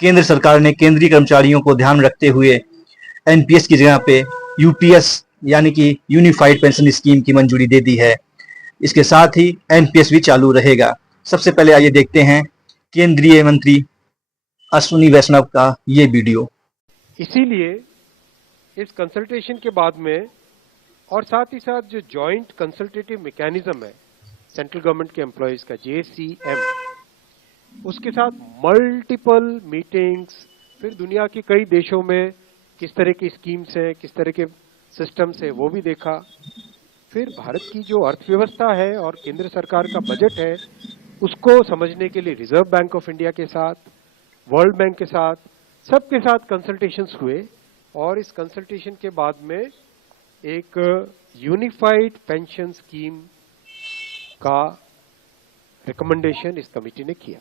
केंद्र सरकार ने केंद्रीय कर्मचारियों को ध्यान में रखते हुए एनपीएस की जगह पे यूपीएस यानी कि यूनिफाइड पेंशन स्कीम की मंजूरी दे दी है। इसके साथ ही एनपीएस भी चालू रहेगा। सबसे पहले आइए देखते हैं केंद्रीय मंत्री अश्विनी वैष्णव का ये वीडियो। इसीलिए इस कंसल्टेशन के बाद में और साथ ही साथ जो जॉइंट कंसल्टेटिव मैकेनिज्म है सेंट्रल गवर्नमेंट के एम्प्लॉयज का जेसीएम, उसके साथ मल्टीपल मीटिंग्स, फिर दुनिया के कई देशों में किस तरह की स्कीम्स हैं, किस तरह के सिस्टम्स हैं, वो भी देखा। फिर भारत की जो अर्थव्यवस्था है और केंद्र सरकार का बजट है उसको समझने के लिए रिजर्व बैंक ऑफ इंडिया के साथ, वर्ल्ड बैंक के साथ, सबके साथ कंसल्टेशंस हुए और इस कंसल्टेशन के बाद में एक यूनिफाइड पेंशन स्कीम का रिकमेंडेशन इस कमेटी ने किया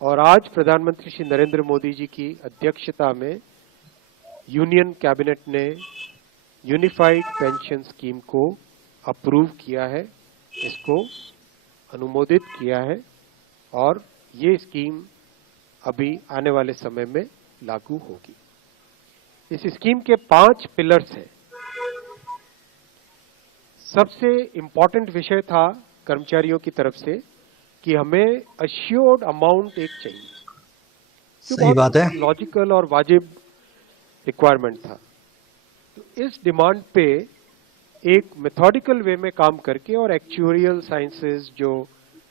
और आज प्रधानमंत्री श्री नरेंद्र मोदी जी की अध्यक्षता में यूनियन कैबिनेट ने यूनिफाइड पेंशन स्कीम को अप्रूव किया है, इसको अनुमोदित किया है और ये स्कीम अभी आने वाले समय में लागू होगी। इस स्कीम के 5 पिलर्स हैं। सबसे इंपॉर्टेंट विषय था कर्मचारियों की तरफ से कि हमें अश्योर्ड अमाउंट एक चाहिए, सही बात है, लॉजिकल और वाजिब रिक्वायरमेंट था। तो इस डिमांड पे एक मेथोडिकल वे में काम करके और एक्चुअरियल साइंसेस, जो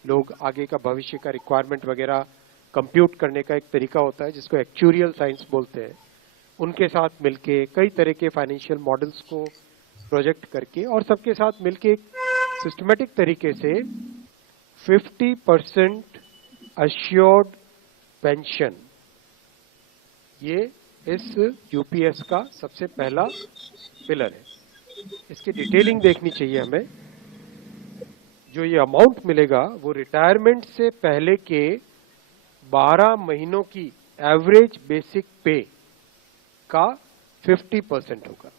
लोग आगे का भविष्य का रिक्वायरमेंट वगैरह कंप्यूट करने का एक तरीका होता है जिसको एक्चुअरियल साइंस बोलते हैं, उनके साथ मिलके कई तरह के फाइनेंशियल मॉडल्स को प्रोजेक्ट करके और सबके साथ मिलके एक सिस्टमेटिक तरीके से 50% अश्योर्ड पेंशन, ये इस यूपीएस का सबसे पहला पिलर है। इसकी डिटेलिंग देखनी चाहिए हमें। जो ये अमाउंट मिलेगा वो रिटायरमेंट से पहले के 12 महीनों की एवरेज बेसिक पे का 50% होगा।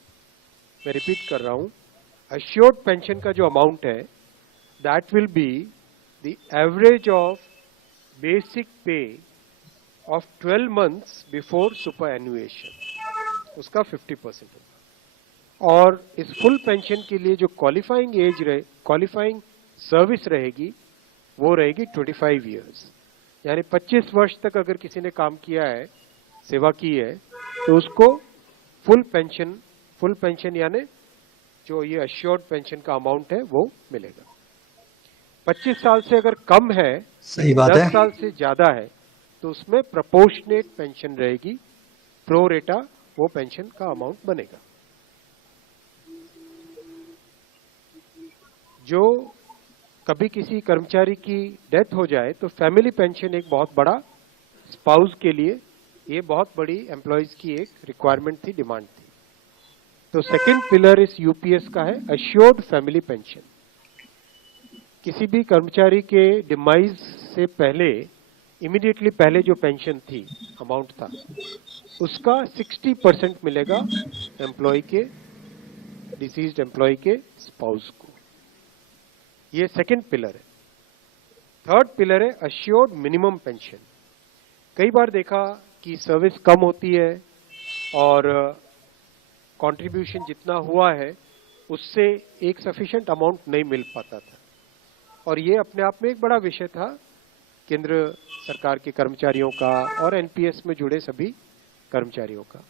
मैं रिपीट कर रहा हूं, अश्योर्ड पेंशन का जो अमाउंट है that will be the average of basic पे ऑफ 12 मंथ्स बिफोर सुपर एनुएशन, उसका 50% होगा। और इस फुल पेंशन के लिए जो क्वालिफाइंग सर्विस रहेगी वो रहेगी 25 इयर्स, यानी 25 वर्ष तक अगर किसी ने काम किया है, सेवा की है, तो उसको फुल पेंशन यानी जो ये अश्योर्ड पेंशन का अमाउंट है वो मिलेगा। 25 साल से अगर कम है, सही बात 10 है, साल से ज्यादा है, तो उसमें प्रोपोर्शनेट पेंशन रहेगी, प्रो रेटा वो पेंशन का अमाउंट बनेगा। जो कभी किसी कर्मचारी की डेथ हो जाए तो फैमिली पेंशन एक बहुत बड़ा, स्पाउस के लिए ये बहुत बड़ी एम्प्लॉयज की एक रिक्वायरमेंट थी, डिमांड थी। तो सेकंड पिलर इस यूपीएस का है अश्योर्ड फैमिली पेंशन। किसी भी कर्मचारी के डिमाइज से पहले, इमीडिएटली पहले जो पेंशन थी, अमाउंट था, उसका 60% मिलेगा एम्प्लॉय के, डिसीज्ड एम्प्लॉय के स्पाउस को। ये सेकंड पिलर है। थर्ड पिलर है अश्योर्ड मिनिमम पेंशन। कई बार देखा कि सर्विस कम होती है और कंट्रीब्यूशन जितना हुआ है उससे एक सफिशिएंट अमाउंट नहीं मिल पाता था, और ये अपने आप में एक बड़ा विषय था केंद्र सरकार के कर्मचारियों का और एनपीएस में जुड़े सभी कर्मचारियों का।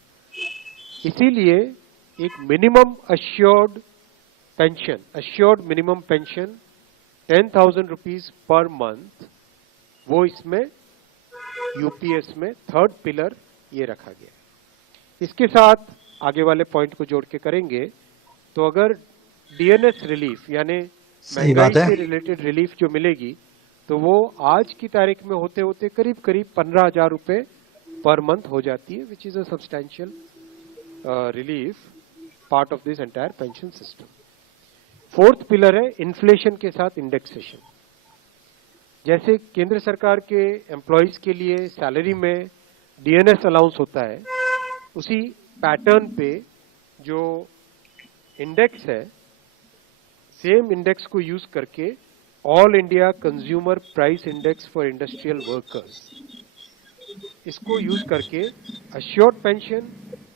इसीलिए एक minimum assured pension, assured minimum pension 10,000 rupees per month, वो इसमें यूपीएस में थर्ड पिलर ये रखा गया। इसके साथ आगे वाले पॉइंट को जोड़ के करेंगे तो अगर डीएनएस रिलीफ यानी महंगाई से रिलेटेड रिलीफ जो मिलेगी तो वो आज की तारीख में होते होते करीब 15,000 रुपए पर मंथ हो जाती है, which is a substantial relief part of this entire pension system. Fourth pillar है इन्फ्लेशन के साथ इंडेक्सेशन। जैसे केंद्र सरकार के एम्प्लॉयज के लिए सैलरी में डीएनएस अलाउंस होता है, उसी पैटर्न पे जो इंडेक्स है, सेम इंडेक्स को यूज करके all India consumer price index for industrial workers, इसको यूज करके assured pension,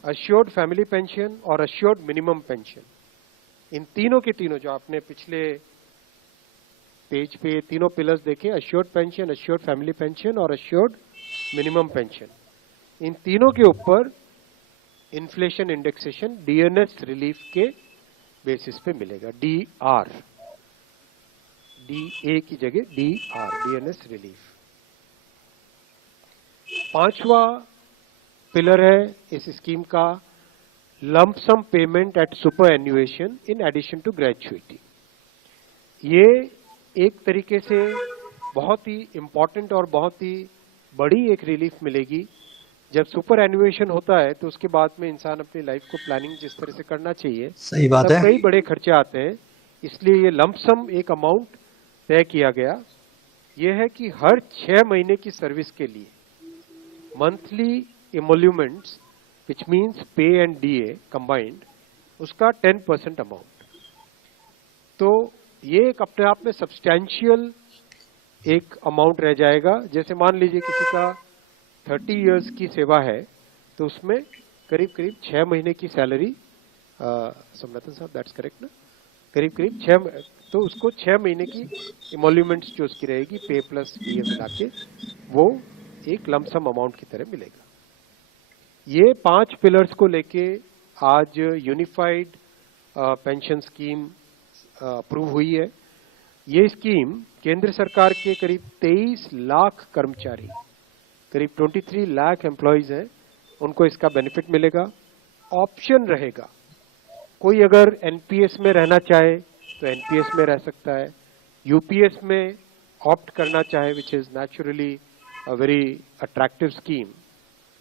assured family pension और अश्योर्ड मिनिमम पेंशन, इन तीनों के तीनों जो आपने पिछले पेज पे तीनों पिलर्स देखे, assured pension, assured family pension और अश्योर्ड मिनिमम पेंशन, इन तीनों के ऊपर इन्फ्लेशन इंडेक्सेशन डीएनएस रिलीफ के बेसिस पे मिलेगा। डीआर, डीए की जगह डीआर, डीएनएस रिलीफ। पांचवा पिलर है इस स्कीम का lump sum payment at superannuation in addition to gratuity. ये एक तरीके से बहुत ही इंपॉर्टेंट और बहुत ही बड़ी एक रिलीफ मिलेगी। जब सुपर एन्युएशन होता है तो उसके बाद में इंसान अपनी लाइफ को प्लानिंग जिस तरह से करना चाहिए, सही बात है, कई बड़े खर्चे आते हैं, इसलिए ये लंप सम एक अमाउंट तय किया गया। ये है कि हर 6 महीने की सर्विस के लिए मंथली इमोल्यूमेंट्स विच मीन्स पे एंड डीए कंबाइंड, उसका 10% अमाउंट। तो ये एक अपने आप में सब्सटैंशियल एक अमाउंट रह जाएगा। जैसे मान लीजिए किसी का 30 इयर्स की सेवा है तो उसमें करीब करीब 6 महीने की सैलरी, सोमनाथन साहब दैट्स करेक्ट ना, करीब करीब 6, तो उसको 6 महीने की इमोल्यूमेंट्स जो उसकी रहेगी पे प्लस डीए मिला के, वो एक लमसम अमाउंट की तरह मिलेगा। ये 5 पिलर्स को लेके आज यूनिफाइड पेंशन स्कीम अप्रूव हुई है। ये स्कीम केंद्र सरकार के करीब 23 लाख कर्मचारी, करीब 23 लाख एम्प्लॉयज हैं, उनको इसका बेनिफिट मिलेगा। ऑप्शन रहेगा, कोई अगर एनपीएस में रहना चाहे तो एनपीएस में रह सकता है, यूपीएस में ऑप्ट करना चाहे which is naturally a very attractive scheme,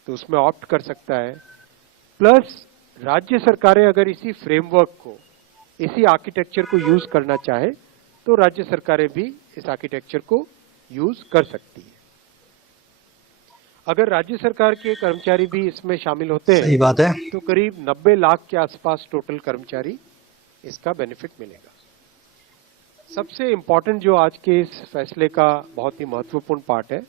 तो उसमें ऑप्ट कर सकता है। प्लस राज्य सरकारें अगर इसी फ्रेमवर्क को, इसी आर्किटेक्चर को यूज करना चाहे तो राज्य सरकारें भी इस आर्किटेक्चर को यूज कर सकती है। अगर राज्य सरकार के कर्मचारी भी इसमें शामिल होते हैं, सही बात है, तो करीब 90 लाख के आसपास टोटल कर्मचारी इसका बेनिफिट मिलेगा। सबसे इंपॉर्टेंट जो आज के इस फैसले का बहुत ही महत्वपूर्ण पार्ट है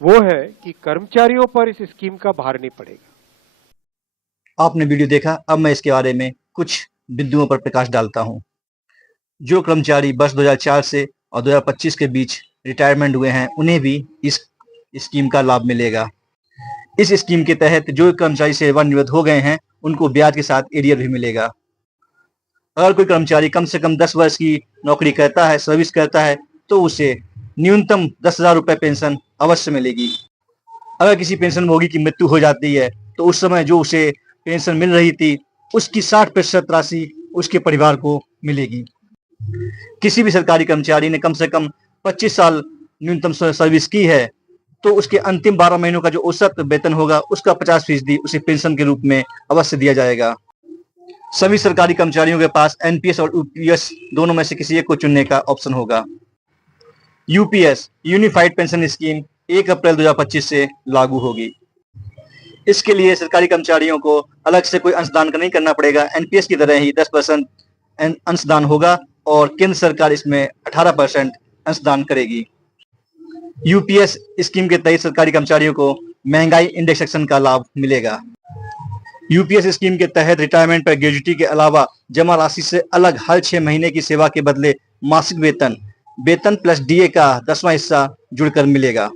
वो है कि कर्मचारियों पर इस स्कीम का भार नहीं पड़ेगा। आपने वीडियो देखा, अब मैं इसके बारे में कुछ बिंदुओं पर प्रकाश डालता हूं। जो कर्मचारी वर्ष 2004 से और 2025 के बीच रिटायरमेंट हुए हैं, उन्हें भी इस स्कीम का लाभ मिलेगा। इस स्कीम के तहत जो कर्मचारी सेवानिवृत्त हो गए हैं, उनको ब्याज के साथ एरियर भी मिलेगा। अगर कोई कर्मचारी कम से कम 10 वर्ष की नौकरी करता है, सर्विस करता है, तो उसे न्यूनतम 10,000 रुपए पेंशन अवश्य मिलेगी। अगर किसी पेंशन भोगी की मृत्यु हो जाती है तो उस समय जो उसे पेंशन मिल रही थी, उसकी 60% राशि उसके परिवार को मिलेगी। किसी भी सरकारी कर्मचारी ने कम से कम 25 साल न्यूनतम सर्विस की है तो उसके अंतिम 12 महीनों का जो औसत वेतन होगा, उसका 50% उसे पेंशन के रूप में अवश्य दिया जाएगा। सभी सरकारी कर्मचारियों के पास एनपीएस और यूपीएस दोनों में से किसी एक को चुनने का ऑप्शन होगा। यूपीएस यूनिफाइड पेंशन स्कीम 1 अप्रैल 2025 से लागू होगी। इसके लिए सरकारी कर्मचारियों को अलग से कोई अंशदान नहीं करना पड़ेगा। एनपीएस की तरह ही 10% अंशदान होगा और केंद्र सरकार इसमें 18% अंशदान करेगी। यूपीएस स्कीम के तहत सरकारी कर्मचारियों को महंगाई इंडेक्सेशन का लाभ मिलेगा। यूपीएस स्कीम के तहत रिटायरमेंट पर ग्रेजुटी के अलावा जमा राशि से अलग हर 6 महीने की सेवा के बदले मासिक वेतन प्लस डीए का 10वां हिस्सा जुड़कर मिलेगा।